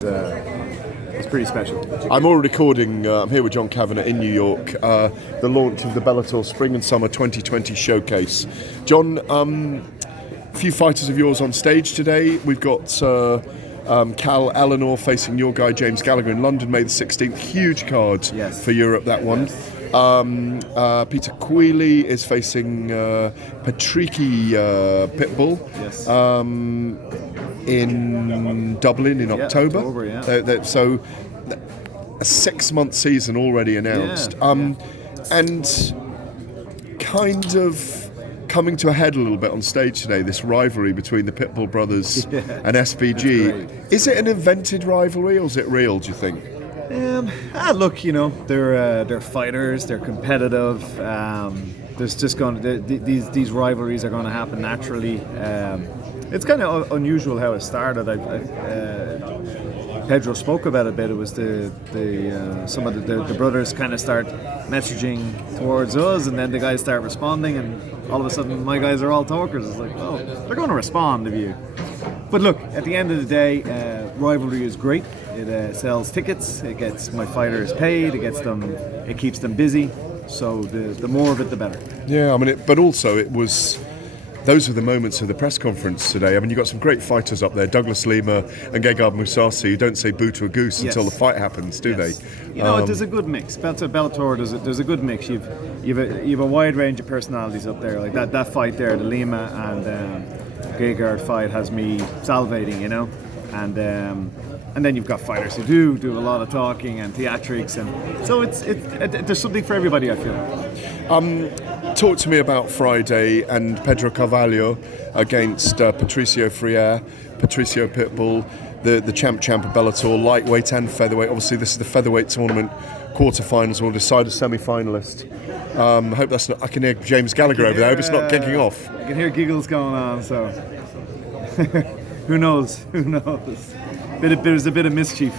It's pretty special. I'm all recording. I'm here with John Kavanagh in New York. The launch of the Bellator Spring and Summer 2020 Showcase. John, a few fighters of yours on stage today. We've got Cal Eleanor facing your guy James Gallagher in London, May the 16th. Huge card for Europe, that one. Peter Queally is facing Patricio Pitbull in Dublin in October. So a 6-month season already announced. And kind of coming to a head a little bit on stage today, this rivalry between the Pitbull brothers and SBG. Is it an invented rivalry or is it real, do you think? Look, they're fighters, they're competitive. There's just these rivalries are going to happen naturally. It's kind of unusual how it started. Pedro spoke about it a bit. It was some of the brothers kind of start messaging towards us, and then the guys start responding, and all of a sudden my guys are all talkers. It's like, oh, they're going to respond to you. But look, at the end of the day, rivalry is great. It sells tickets. It gets my fighters paid. It keeps them busy. So the more of it, the better. Yeah, I mean, but also it was. Those were the moments of the press conference today. I mean, you've got some great fighters up there, Douglas Lima and Gegard Mousasi, who don't say boo to a goose until the fight happens, do they? There's a good mix. Bellator, there's a good mix. You've a wide range of personalities up there. Like that fight there, the Lima and Gegard fight has me salivating, and then you've got fighters who do a lot of talking and theatrics, and so there's something for everybody, I feel. Talk to me about Friday and Pedro Carvalho against Patricio Pitbull, the champ of Bellator, lightweight and featherweight. Obviously, this is the featherweight tournament. Quarterfinals will decide a semi-finalist. Hope that's not. I can hear James Gallagher over there. I hope it's not kicking off. I can hear giggles going on. So who knows? There's a bit of mischief.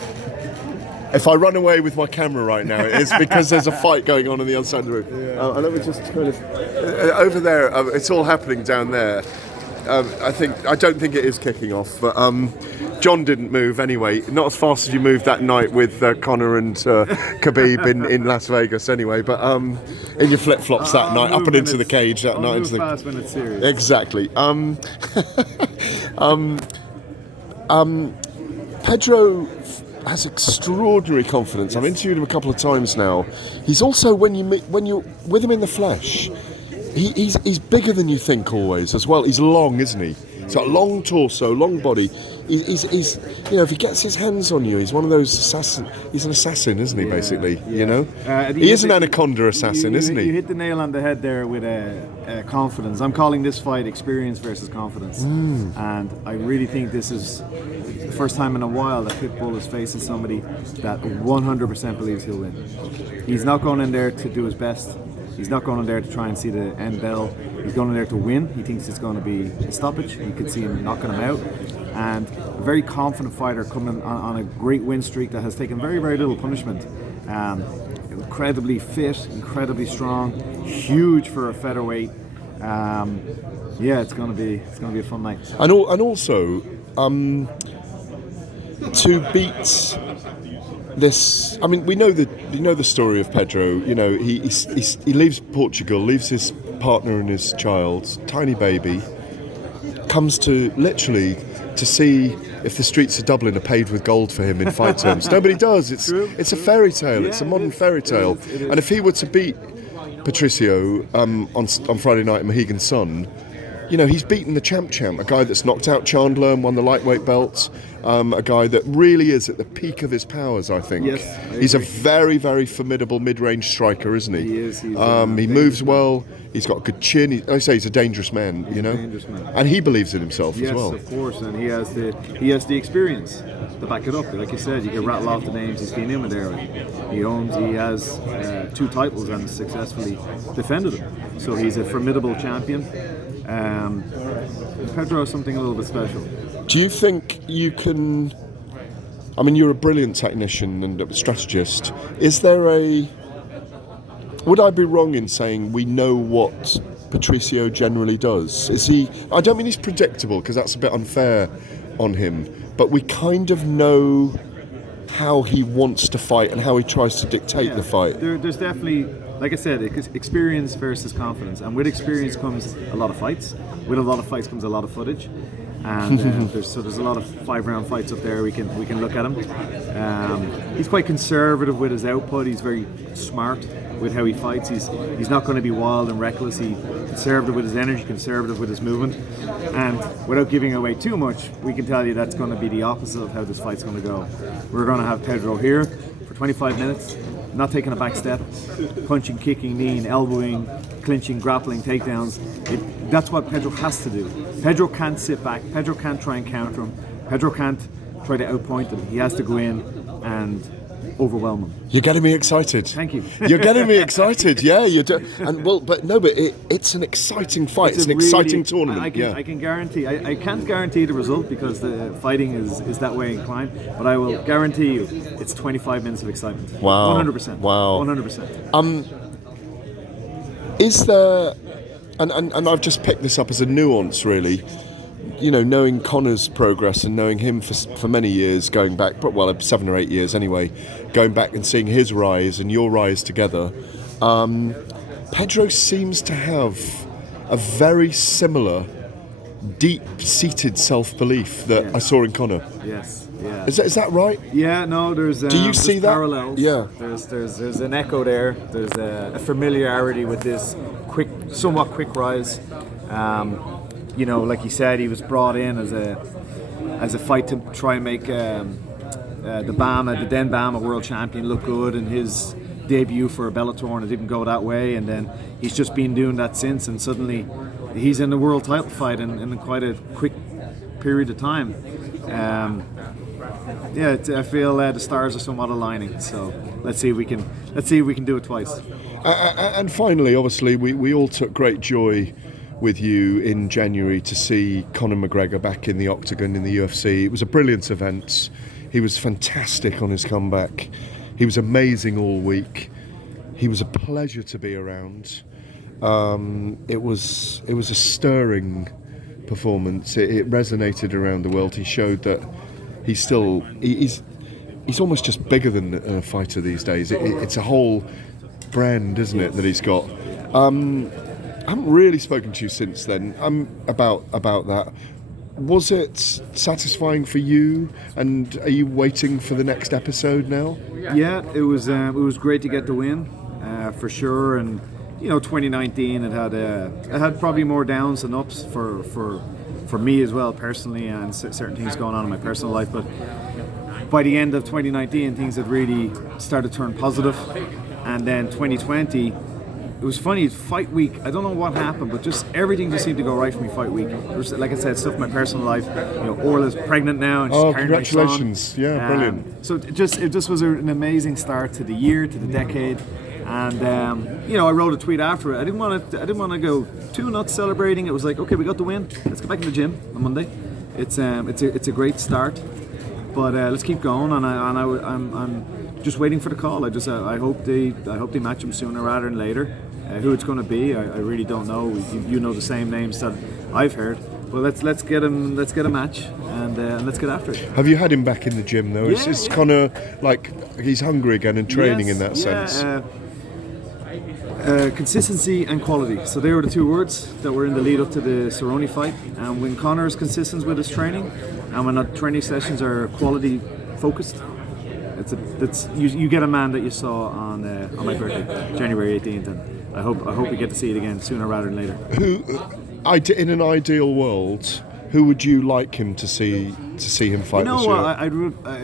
If I run away with my camera right now, it's because there's a fight going on the other side of the room. And let me just kind of over there. It's all happening down there. I don't think it is kicking off, but John didn't move anyway. Not as fast as you moved that night with Conor and Khabib in Las Vegas anyway. But in your flip flops that night, up and into the cage that night. Move fast when it's serious. Exactly. Pedro has extraordinary confidence. I've interviewed him a couple of times now. He's also, when you're with him in the flesh, he's bigger than you think always as well. He's long, isn't he? He's got a long torso, long body. He's if he gets his hands on you, he's one of those assassins. He's an assassin, isn't he? Basically, he is an anaconda assassin, isn't he? You hit the nail on the head there with confidence. I'm calling this fight experience versus confidence, and I really think this is the first time in a while that Pitbull is facing somebody that 100% believes he'll win. He's not going in there to do his best. He's not going in there to try and see the end bell. He's going in there to win. He thinks it's going to be a stoppage. You could see him knocking him out. And a very confident fighter coming on a great win streak that has taken very, very little punishment. Incredibly fit, incredibly strong, huge for a featherweight. It's going to be a fun night. And also to beat this, I mean, we know the story of Pedro. He leaves Portugal, leaves his partner and his child, tiny baby, comes to literally to see if the streets of Dublin are paved with gold for him in fight terms. Nobody does. It's a fairy tale. It's a modern fairy tale. It is. And if he were to beat Patricio on Friday night at Mohegan Sun, he's beaten the champ, a guy that's knocked out Chandler and won the lightweight belts, a guy that really is at the peak of his powers, I think. Yes, he's a very, very formidable mid-range striker, isn't he? He is. He moves well. He's got a good chin. He's a dangerous man, dangerous man. And he believes in himself as well. Yes, of course, and he has the experience to back it up. Like you said, you can rattle off the names he's been in with there. He has 2 titles and successfully defended them. So he's a formidable champion. Pedro is something a little bit special. Do you think you can? I mean, you're a brilliant technician and a strategist. Is there would I be wrong in saying we know what Patricio generally does? Is he? I don't mean he's predictable because that's a bit unfair on him, but we kind of know how he wants to fight and how he tries to dictate the fight. There's definitely, like I said, experience versus confidence, and with experience comes a lot of fights. With a lot of fights comes a lot of footage, and there's a lot of 5-round fights up there. We can look at him. He's quite conservative with his output. He's very smart with how he fights. He's not going to be wild and reckless. He's conservative with his energy, conservative with his movement, and without giving away too much, we can tell you that's going to be the opposite of how this fight's going to go. We're going to have Pedro here for 25 minutes, not taking a back step, punching, kicking, kneeing, elbowing, clinching, grappling, takedowns. That's what Pedro has to do. Pedro can't sit back. Pedro can't try and counter him. Pedro can't try to outpoint him. He has to go in and overwhelm him. You're getting me excited. Thank you. You're getting me excited. Yeah, you do. And it's an exciting fight. It's an exciting tournament. I can guarantee. I can't guarantee the result because the fighting is that way inclined. But I will guarantee you, it's 25 minutes of excitement. Wow. 100%. Wow. 100%. Is there? And I've just picked this up as a nuance, really. You know, knowing Conor's progress and knowing him for many years, going back, 7 or 8 years anyway, going back and seeing his rise and your rise together, Pedro seems to have a very similar, deep-seated self-belief that I saw in Conor. Yes. Yeah. Is that right? Yeah. No. There's. Do you see that? Parallels. Yeah. There's an echo there. There's a familiarity with this somewhat quick rise. You know, like you said, he was brought in as a fight to try and make the then Bama world champion look good in his debut for Bellator, and it didn't go that way. And then he's just been doing that since, and suddenly he's in the world title fight in quite a quick period of time. I feel the stars are somewhat aligning. So let's see if we can do it twice. And finally, obviously, we all took great joy with you in January to see Conor McGregor back in the octagon in the UFC. It was a brilliant event. He was fantastic on his comeback. He was amazing all week. He was a pleasure to be around. It was a stirring performance. It resonated around the world. He showed that he's almost just bigger than a fighter these days. It's a whole brand, isn't it, that he's got. I haven't really spoken to you since then about that. Was it satisfying for you? And are you waiting for the next episode now? Yeah, it was great to get the win, for sure. And you know, 2019 it had probably more downs than ups for me as well personally, and certain things going on in my personal life. But by the end of 2019, things had really started to turn positive, and then 2020. It was funny, fight week, I don't know what happened, but just everything just seemed to go right for me fight week. There was, like I said, stuff in my personal life. You know, Orla's pregnant now and she's carrying my son. Congratulations. Yeah, brilliant. So it just was an amazing start to the year, to the decade. And you know, I wrote a tweet after it. I didn't want to go too nuts celebrating. It was like, okay, we got the win. Let's go back to the gym on Monday. It's a great start. But let's keep going, and I'm just waiting for the call. I hope they match him sooner rather than later. Who it's going to be, I really don't know. You know the same names that I've heard. Well, let's get a match, and let's get after it. Have you had him back in the gym though? Yeah, Is Conor like he's hungry again and training in that sense? Consistency and quality. So they were the two words that were in the lead up to the Cerrone fight. And when Conor is consistent with his training, and when the training sessions are quality focused, you get a man that you saw on my birthday, January 18th, and I hope we get to see it again sooner rather than later. In an ideal world, who would you like him to see him fight this year?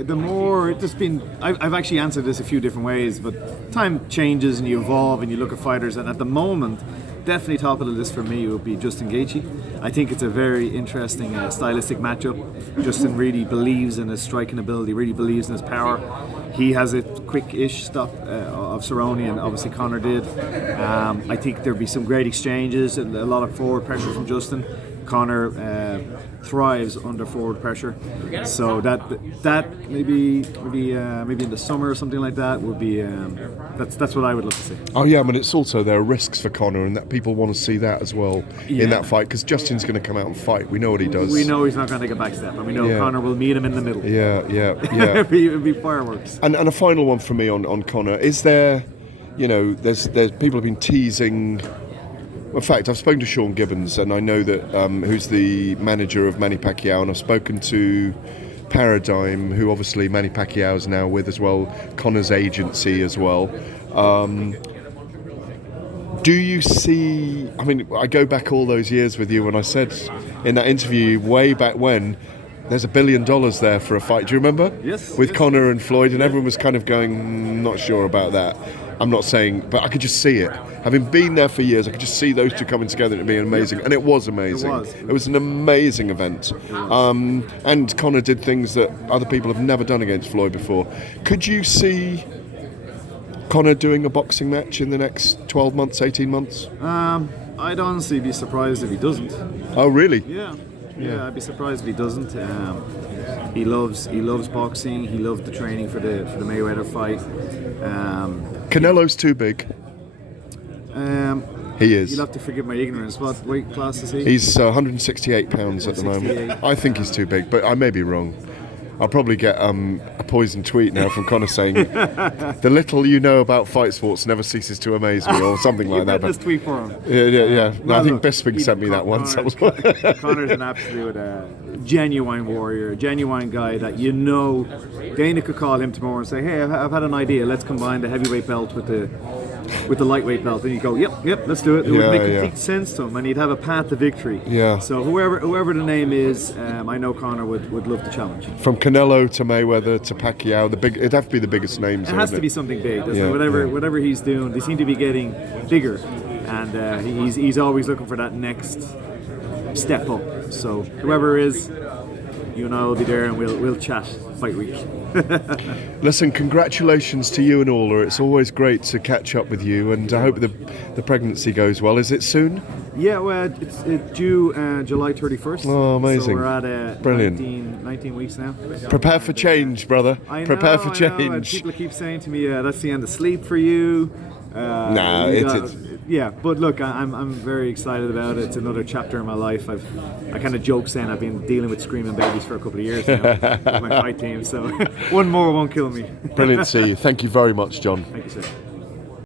The more it's just been, I've actually answered this a few different ways, but time changes and you evolve and you look at fighters, and at the moment, definitely top of the list for me would be Justin Gaethje. I think it's a very interesting stylistic matchup. Justin really believes in his striking ability, really believes in his power. He has a quick-ish stop of Cerrone, and obviously Conor did. I think there'll be some great exchanges, a lot of forward pressure from Justin. Conor thrives under forward pressure, so that maybe in the summer or something like that would be that's what I would look to see. Oh yeah, I mean it's also there are risks for Conor, and that people want to see that as well in that fight, because Justin's going to come out and fight. We know what he does. We know he's not going to take a back step, and we know Conor will meet him in the middle. Yeah. It'd be fireworks. And a final one for me on Conor. Is there, there's people have been teasing. In fact, I've spoken to Sean Gibbons, and I know that who's the manager of Manny Pacquiao, and I've spoken to Paradigm, who obviously Manny Pacquiao is now with as well, Conor's agency as well. Do you see? I mean, I go back all those years with you when I said in that interview way back when, there's $1 billion there for a fight. Do you remember? Yes. With Conor and Floyd, and everyone was kind of going, not sure about that. I'm not saying, but I could just see it. Having been there for years, I could just see those two coming together and being amazing. And it was amazing. It was an amazing event. And Conor did things that other people have never done against Floyd before. Could you see Conor doing a boxing match in the next 12 months, 18 months? I'd honestly be surprised if he doesn't. Oh, really? Yeah, I'd be surprised if he doesn't. He loves boxing. He loved the training for the Mayweather fight. Canelo's too big. He is. You'll have to forgive my ignorance. What weight class is he? He's 168 pounds at the moment. I think he's too big, but I may be wrong. I'll probably get a poison tweet now from Conor saying, "The little you know about fight sports never ceases to amaze me," or something like that. Just tweet for him. Yeah. No, I think Bisping sent me that once. Conor's an absolute genuine warrior, genuine guy that Dana could call him tomorrow and say, "Hey, I've had an idea. Let's combine the heavyweight belt with the lightweight belt," and he'd go, "Yep, let's do it." It would make complete sense to him, and he'd have a path to victory. Yeah. So whoever the name is, I know Conor would love the challenge. From Canelo to Mayweather to Pacquiao, it'd have to be the biggest names. It has to be something big. Whatever he's doing, they seem to be getting bigger, and he's always looking for that next step up. So whoever it is, I'll be there, and we'll chat fight week. Listen, congratulations to you and Ola. It's always great to catch up with you, and I hope the pregnancy goes well. Is it soon? Yeah, well, it's due July 31st. Oh, amazing. So we're at brilliant. 19 weeks now. Prepare for change, brother. Prepare for change. People keep saying to me, that's the end of sleep for you. Yeah, but look, I'm very excited about it. It's another chapter in my life. I kind of joke saying I've been dealing with screaming babies for a couple of years now with my fight team, so one more won't kill me. Brilliant to see you. Thank you very much, John. Thank you, sir.